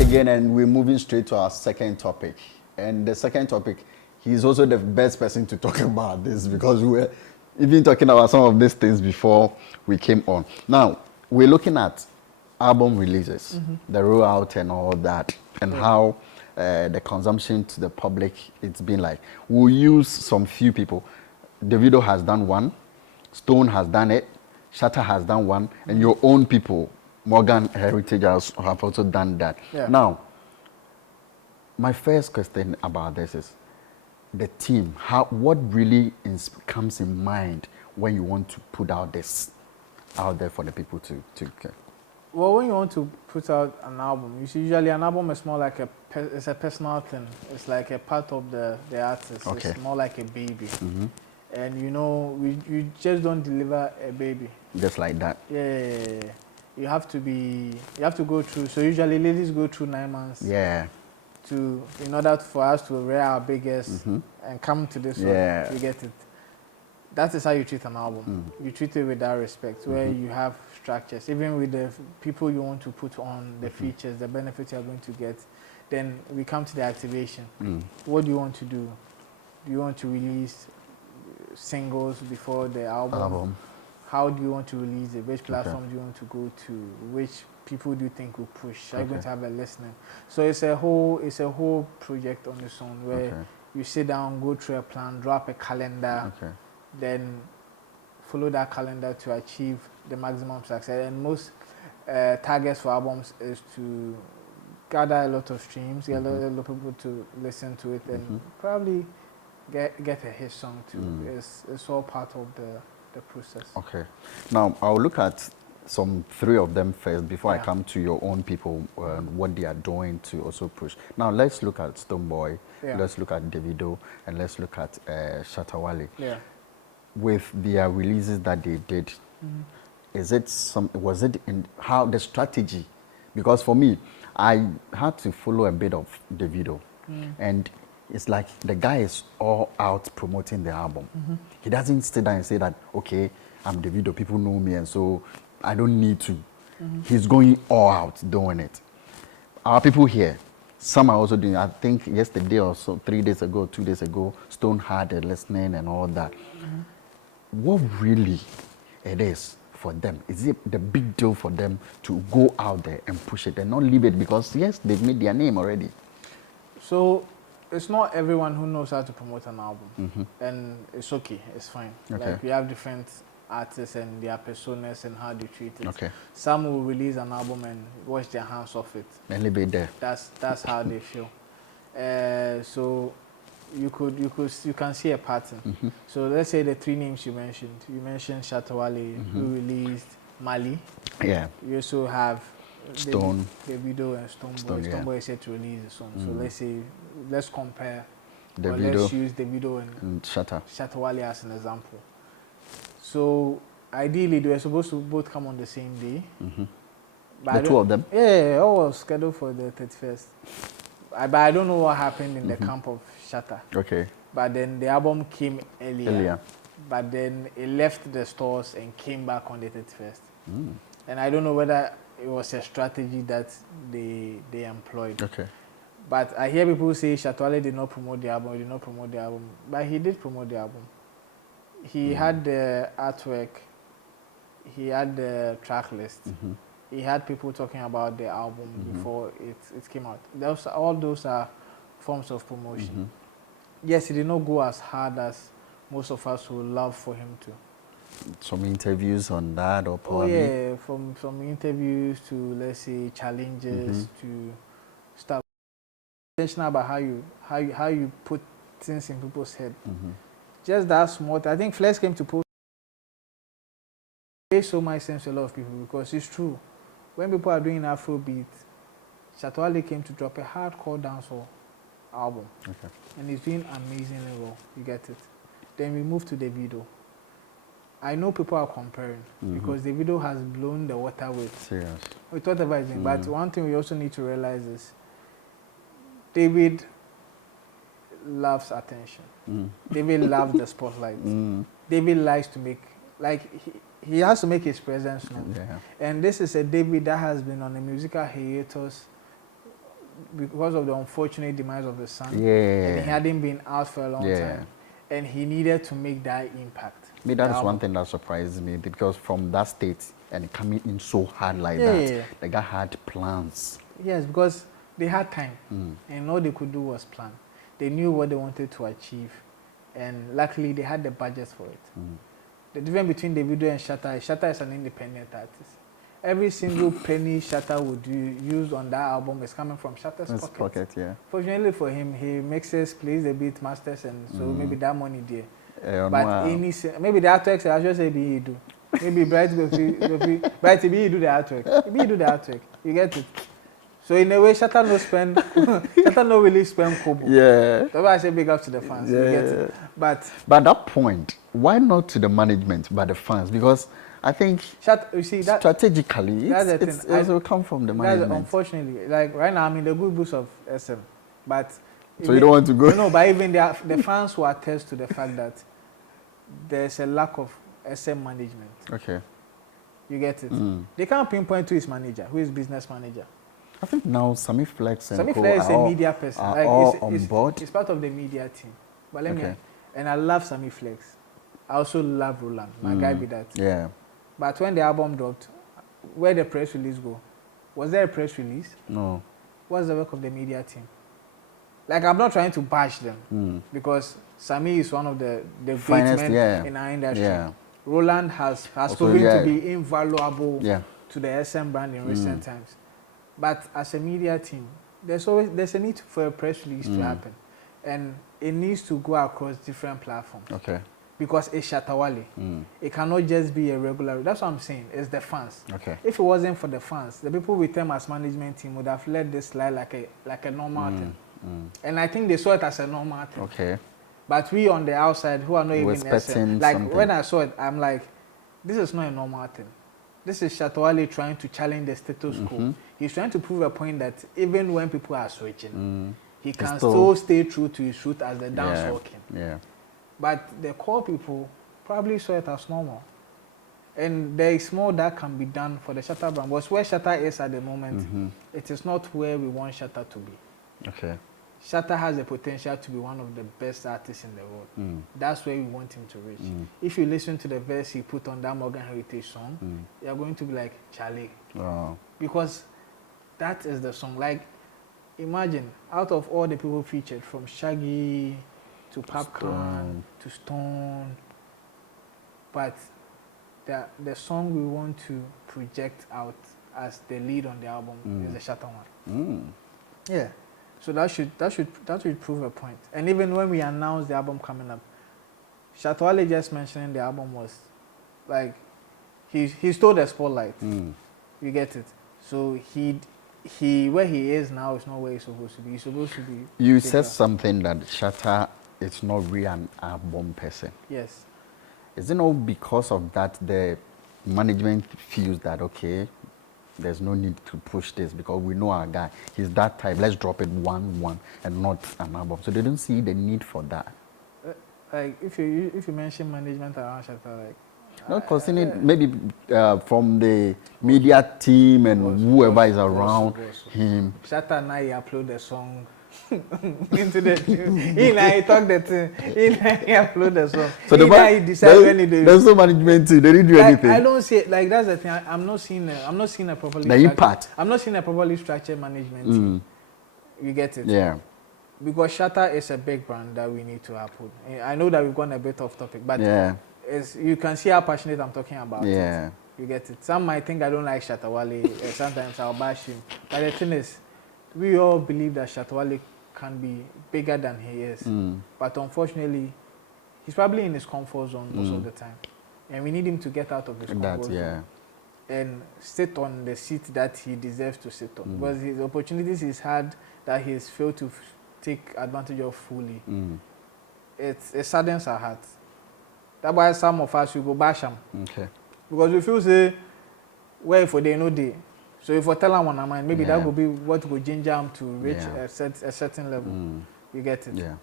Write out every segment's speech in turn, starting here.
again, and we're moving straight to our second topic. And the second topic, he's also the best person to talk about this because we were even talking about some of these things before we came on. Now, we're looking at album releases, the rollout and all that, and how the consumption to the public it's been like. We'll use some few people. Davido has done one, Stone has done it, Shatta has done one, and your own people, Morgan Heritage, have also done that. Yeah. Now, my first question about this is the team. What really comes in mind when you want to put out this out there for the people to get? Well, when you want to put out an album, usually an album is more like it's a personal thing. It's like a part of the artist. Okay. It's more like a baby. And you know, you just don't deliver a baby. Just like that. Yeah. You have to go through. So usually ladies go through 9 months. Yeah. In order for us to rear our biggest and come to this one, we get it. That is how you treat an album. You treat it with that respect, where you have structures, even with the people you want to put on, the features, the benefits you're going to get. Then we come to the activation. What do you want to do? Do you want to release singles before the album? How do you want to release it? Which platform do you want to go to? Which people do you think will push? Are you going to have a listening? So it's a whole project on its own where you sit down, go through a plan, drop a calendar, then follow that calendar to achieve the maximum success. And most targets for albums is to gather a lot of streams, get a lot of people to listen to it, and probably get a hit song too. It's all part of the process. Okay. Now, I'll look at some 3 of them first before I come to your own people, what they are doing to also push. Now, let's look at Stonebwoy, let's look at Davido, and let's look at Shatta Wale. With their releases that they did, was it in how the strategy? Because for me, I had to follow a bit of Davido, and it's like the guy is all out promoting the album. He doesn't sit down and say that, okay, I'm Davido, people know me, and so I don't need to. He's going all out doing it. Our people here, some are also doing, I think yesterday or so, 3 days ago, 2 days ago, Stone had a listening and all that. What really it is for them? Is it the big deal for them to go out there and push it and not leave it because, yes, they've made their name already? So it's not everyone who knows how to promote an album. And it's okay, it's fine. Like we have different artists and their personas and how they treat it. Some will release an album and wash their hands off it. And leave it there. That's how they feel. So you can see a pattern. So let's say the 3 names you mentioned. You mentioned Shatta Wale, who released Mali. Yeah. You also have Stone, Davido and Stonebwoy. Stonebwoy is set to release a song. So let's compare. Davido, let's use Davido and Shatta Wale as an example. So ideally, they were supposed to both come on the same day. The 2 of them? Yeah, all was scheduled for the 31st. But I don't know what happened in the camp of Shatta. But then the album came earlier. But then it left the stores and came back on the 31st. And I don't know whether it was a strategy that they employed. But I hear people say Shatta Wale did not promote the album, But he did promote the album. He had the artwork, he had the track list, he had people talking about the album before it came out. All those are forms of promotion. Yes, he did not go as hard as most of us would love for him to. Some interviews on that, or probably? Oh yeah, from interviews to, let's say, challenges to stuff. Intentional about how you put things in people's head. Just that small. I think Flex came to post. It made so much sense to a lot of people because it's true. When people are doing afrobeat, Shatta Wale came to drop a hardcore dancehall album, and he's doing amazingly well. You get it. Then we move to Davido. I know people are comparing because Davido has blown the water with whatever he's doing. But one thing we also need to realize is David loves attention. David loves the spotlight. David likes to make, like, he has to make his presence known. And this is a David that has been on a musical hiatus because of the unfortunate demise of the son. Yeah. And he hadn't been out for a long time. And he needed to make that impact. Me, that is one thing that surprises me, because from that state and coming in so hard like that, the guy had plans. Yes, because they had time. And all they could do was plan. They knew what they wanted to achieve. And luckily, they had the budget for it. The difference between Davido and Shatta is an independent artist. Every single penny Shatta would use on that album is coming from Shatta's pocket. Fortunately for him, he mixes, plays the beat, masters, and so maybe that money there. But maybe the artwork, I should say, he do. Maybe Bright be do the artwork. He do the artwork. You get it? So in a way, Shatta no really spend kobo. That's why I say big up to the fans. You get it? But at that point, why not to the management but the fans? Because I think you see that strategically, it will come from the management. Unfortunately, like right now, I'm in the good books of SM, but so you don't want to go. No, but even the fans will attest to the fact that there's a lack of SM management. Okay, you get it. They can't pinpoint to his manager, who is business manager. I think now Sammy Flex and Sammy Flex is a media person. Like all on board. It's part of the media team. But and I love Sammy Flex. I also love Roland. My guy be that. Yeah. But when the album dropped, where the press release go? Was there a press release? No. What's the work of the media team? Like, I'm not trying to bash them because Sammy is one of the great men in our industry. Yeah. Roland has proven to be invaluable to the SM brand in recent times. But as a media team, there's a need for a press release to happen. And it needs to go across different platforms. Okay. Because it's Shatta Wale. It cannot just be a regular. That's what I'm saying. It's the fans. Okay. If it wasn't for the fans, the people with them as management team would have let this slide like a normal thing. And I think they saw it as a normal thing. Okay. But we on the outside who are not even SM, like something. When I saw it, I'm like, this is not a normal thing. This is Shatta Wale trying to challenge the status quo. He's trying to prove a point that even when people are switching, he can still stay true to his root as the dancehall king. Yeah. But the core people probably saw it as normal. And there is more that can be done for the Shatta brand. But where Shatta is at the moment, it is not where we want Shatta to be. Okay. Shatta has the potential to be one of the best artists in the world. That's where we want him to reach. If you listen to the verse he put on that Morgan Heritage song, you're going to be like, Charlie. Wow. Because that is the song. Like, imagine, out of all the people featured, from Shaggy to Popcorn to Stone, but the song we want to project out as the lead on the album is the Shatta one. Yeah. So that should prove a point. And even when we announced the album coming up, Shatta Wale just mentioning the album was like he stole the spotlight. You get it. So he where he is now is not where he's supposed to be. He's supposed to be. You said something that Shatta is not really an album person. Yes. Is it not because of that the management feels that okay, there's no need to push this because we know our guy. He's that type. Let's drop it one and not an album. So they don't see the need for that. Like if you mention management around Shatta, like not considering maybe from the media team and whoever is around him. Shatta now he upload the song into the he now he talk the thing. He now he upload the song. So he decide when he do. There's no management team. They didn't do anything. I don't see it. Like that's the thing. I'm not seeing a properly. The impact. I'm not seeing a properly structured management team. You get it? Yeah. Because Shatta is a big brand that we need to uphold. I know that we've gone a bit off topic, but you can see how passionate I'm talking about it. You get it? Some might think I don't like Shatta Wale. Sometimes I'll bash him. But the thing is, we all believe that Shatta Wale can be bigger than he is. But unfortunately, he's probably in his comfort zone most of the time. And we need him to get out of his comfort zone. And sit on the seat that he deserves to sit on. Because his opportunities he's had that he's failed to take advantage of fully. It saddens our hearts. That's why some of us will go bash him. Okay. Because we feel say, well, for they know they. So if we tell them on our mind, maybe that will be what will ginger them to reach a certain level. You get it? Yeah.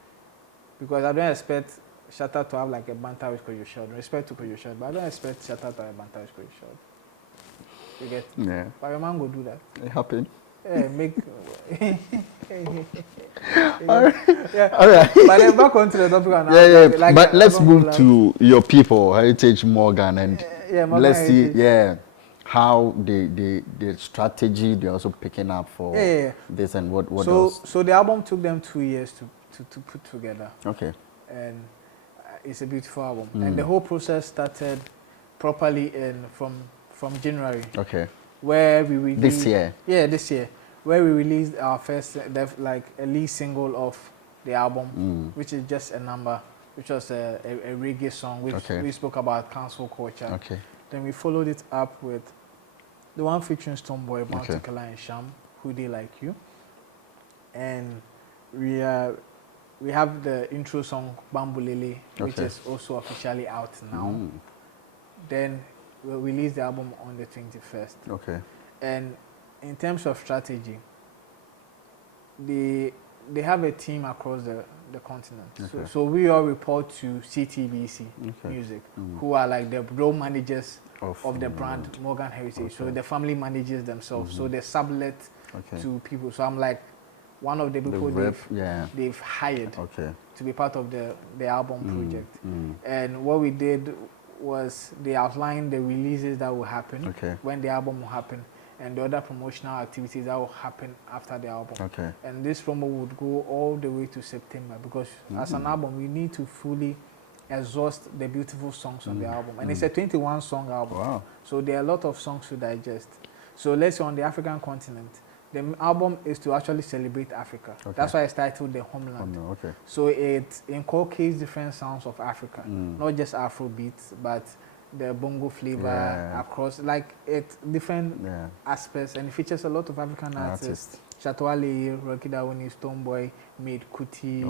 Because I don't expect Shatta to have like a banter with Koyosha. Respect to Koyosha, but I don't expect Shatta to have a banter with Koyosha. You get it? Yeah. But your man go do that. It happened. make. All right. Yeah. All right. But then back onto the topic now. Yeah. But let's move to your people, Heritage Morgan, and let's see, how the strategy they're also picking up for this and what else. So the album took them 2 years to put together. Okay. And it's a beautiful album. And the whole process started properly from January. Okay. Where we released this year. Yeah, this year. Where we released our first like a lead single of the album, which is Just a Number, which was a reggae song which we spoke about cancel culture. Okay. Then we followed it up with the one featuring Stonebwoy, Bounty Killer and Sham, Who They Like You. And we have the intro song Bambulele, which is also officially out now. Then we'll release the album on the 21st. Okay. And in terms of strategy, they have a team across the continent. Okay. So we all report to CTBC Music, who are like the role managers of the brand Morgan Heritage. So the family manages themselves. So they sublet to people. So I'm like one of the people they've hired to be part of the album project. And what we did was they outlined the releases that will happen when the album will happen, and the other promotional activities that will happen after the album. Okay. And this promo would go all the way to September, because as an album, we need to fully exhaust the beautiful songs on the album. And it's a 21-song album. Wow. So there are a lot of songs to digest. So let's say on the African continent, the album is to actually celebrate Africa. Okay. That's why it's titled The Homeland. Okay. So it inculcates different sounds of Africa, not just afrobeats, but the bongo flavor across, like different aspects, and it features a lot of African artists. Shatta Wale, Rocky Dawuni, Stonebwoy, Made Kuti.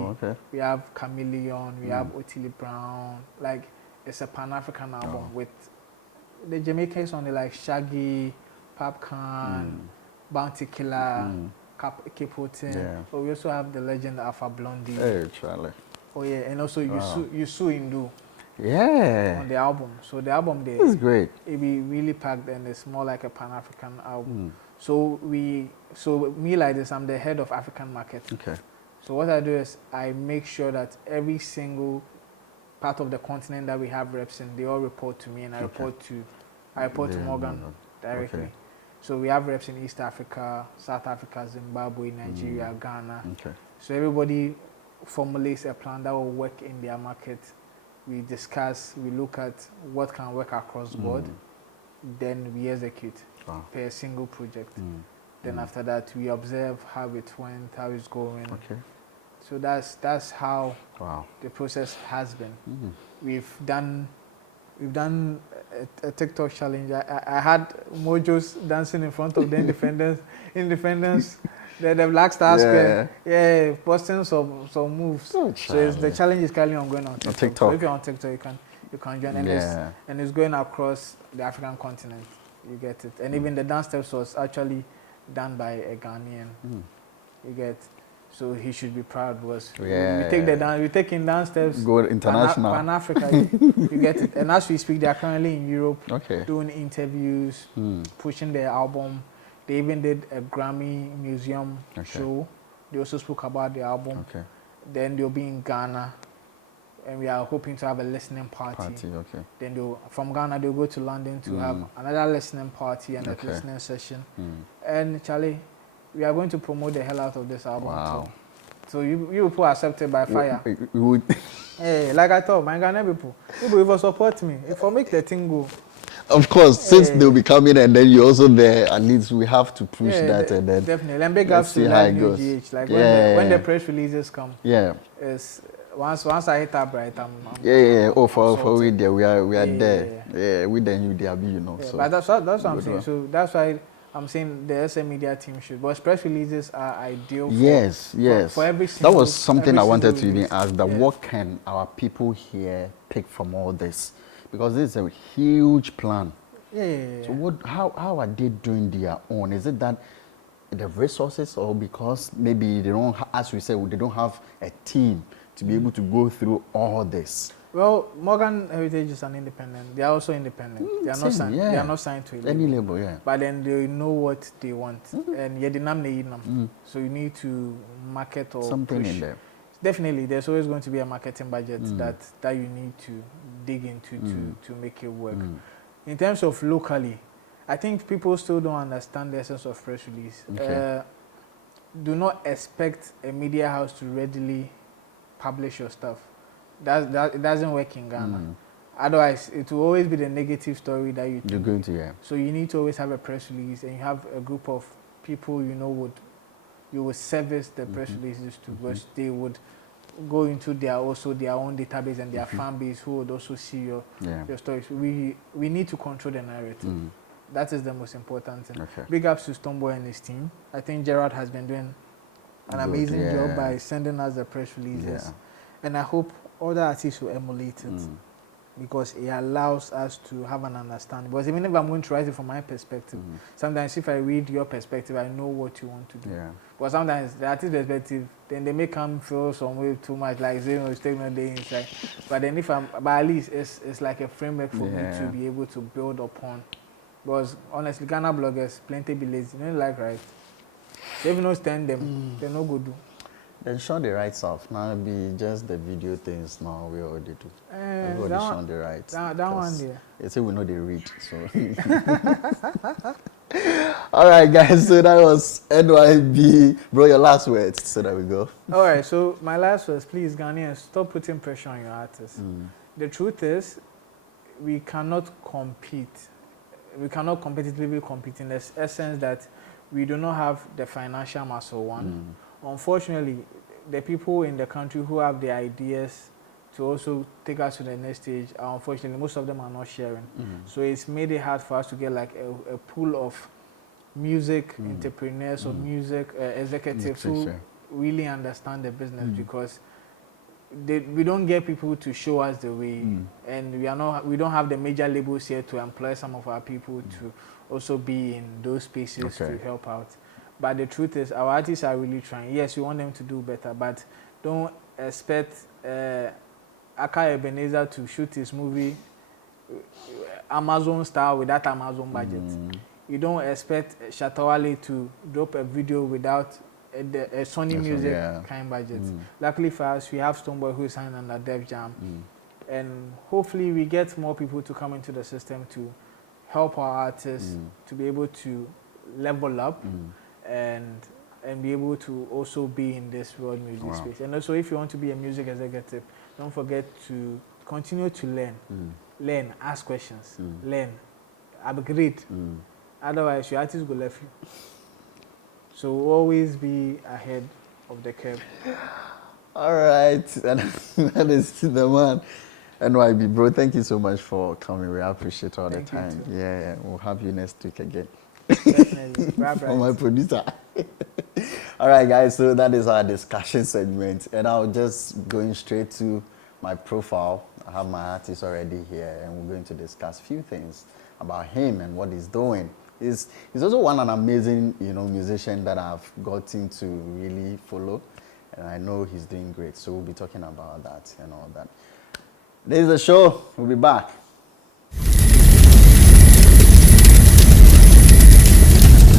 We have Chameleon, we have Otile Brown. Like, it's a Pan-African album with the Jamaicans on it, like Shaggy, Popcorn, Bounty Killer, Capotin. But we also have the legend Alpha Blondie. Hey, Charlie. Oh yeah, and also Yusu Indu. Yeah. On the album. So the album there is great. It be really packed, and it's more like a Pan-African album. So me like this, I'm the head of African market. Okay. So what I do is I make sure that every single part of the continent that we have reps in, they all report to me, and I report to Morgan directly. Okay. So we have reps in East Africa, South Africa, Zimbabwe, Nigeria, Ghana. Okay. So everybody formulates a plan that will work in their market. We discuss, we look at what can work across board, then we execute per single project. Then after that, we observe how it went, how it's going. Okay. So that's how the process has been. We've done a TikTok challenge. I had Mojos dancing in front of the Independence. The Black Star Square, posting some moves. So the challenge is currently ongoing on TikTok. So if you're on TikTok, you can join, and it's going across the African continent. You get it, and even the dance steps was actually done by a Ghanaian. You get, so he should be proud. We take in dance steps. Go international. Pan Africa. You get it, and as we speak, they are currently in Europe doing interviews, pushing their album. They even did a Grammy Museum show. They also spoke about the album. Then they'll be in Ghana, and we are hoping to have a listening party. Then from Ghana, they'll go to London to have another listening party and a listening session. And Charlie, we are going to promote the hell out of this album. Wow. So you people are accepted by fire. Hey, like I thought, my Ghana people will support me. If I make the thing go. Of course, since they'll be coming and then you're also there, at least we have to push that and then definitely. And big ups to LivenewsGh. Like when the press releases come. It's once I hit up right, I'm Oh, for we there, we are there. Yeah, we then you there, you know. So but that's what I'm saying. So that's why I'm saying the SM media team should. But press releases are ideal. For every single. That was something I wanted to even ask. That what can our people here pick from all this? Because this is a huge plan. So how are they doing their own? Is it that the resources, or because maybe they don't, as we said, they don't have a team to be able to go through all this? Well, Morgan Heritage is an independent. They are also independent. They are not signed. Yeah. They are not signed to a label. Any label, yeah. But then they know what they want, and yeah, they them. So you need to market or something push. In there. Definitely, there's always going to be a marketing budget that you need to dig into to make it work. In terms of locally, I think people still don't understand the essence of press release. Okay. Do not expect a media house to readily publish your stuff. That it doesn't work in Ghana. Otherwise, it will always be the negative story that you're going to hear. So you need to always have a press release, and you have a group of people you would service the press releases to, because they would go into their own database and their fan base who would also see your stories. We need to control the narrative. That is the most important thing. Okay. Big ups to Stonebwoy and his team. I think Gerard has been doing an amazing job by sending us the press releases. Yeah. And I hope other artists will emulate it, because it allows us to have an understanding. Because even if I'm going to write it from my perspective, sometimes if I read your perspective, I know what you want to do. Yeah. But sometimes the artist's perspective, then they may come feel some way too much, like saying, it's taking a day inside. But then but at least it's like a framework for me to be able to build upon. Because honestly, Ghana bloggers, plenty be lazy. You know, like, right? So if you don't stand them, they're no good do. Then Sean the right stuff. Now be just the video things now we already do. Everybody Sean the right. That one there. They say we know they read, so. Alright guys, so that was NYB. Bro, your last words so that we go. Alright, so my last words, please Ghanaians, stop putting pressure on your artists. The truth is, we cannot compete. We cannot competitively compete in the essence that we do not have the financial muscle one. Unfortunately, the people in the country who have the ideas to also take us to the next stage, unfortunately, most of them are not sharing. So it's made it hard for us to get like a pool of music entrepreneurs or music executives who really understand the business, because we don't get people to show us the way, and we don't have the major labels here to employ some of our people to also be in those spaces to help out. But the truth is, our artists are really trying. Yes, we want them to do better, but don't expect Aka Ebenezer to shoot his movie Amazon style with that Amazon budget. You don't expect Shatta Wale to drop a video without a Sony Music kind budget. Luckily for us, we have Stonebwoy who is signed under Def Jam, and hopefully we get more people to come into the system to help our artists to be able to level up and be able to also be in this world music space. And also, if you want to be a music executive, don't forget to continue to learn, ask questions, learn, upgrade. Otherwise, your artist will left you. So always be ahead of the curve. All right, that is the man. NYB, bro, thank you so much for coming. We appreciate all the time. Yeah, we'll have you next week again. Definitely. For my producer. All right, guys, so that is our discussion segment. And I'll just going straight to my profile. I have my artist already here, and we're going to discuss a few things about him and what he's doing. He's also an amazing, musician that I've gotten to really follow. And I know he's doing great. So we'll be talking about that and all that. This is the show. We'll be back.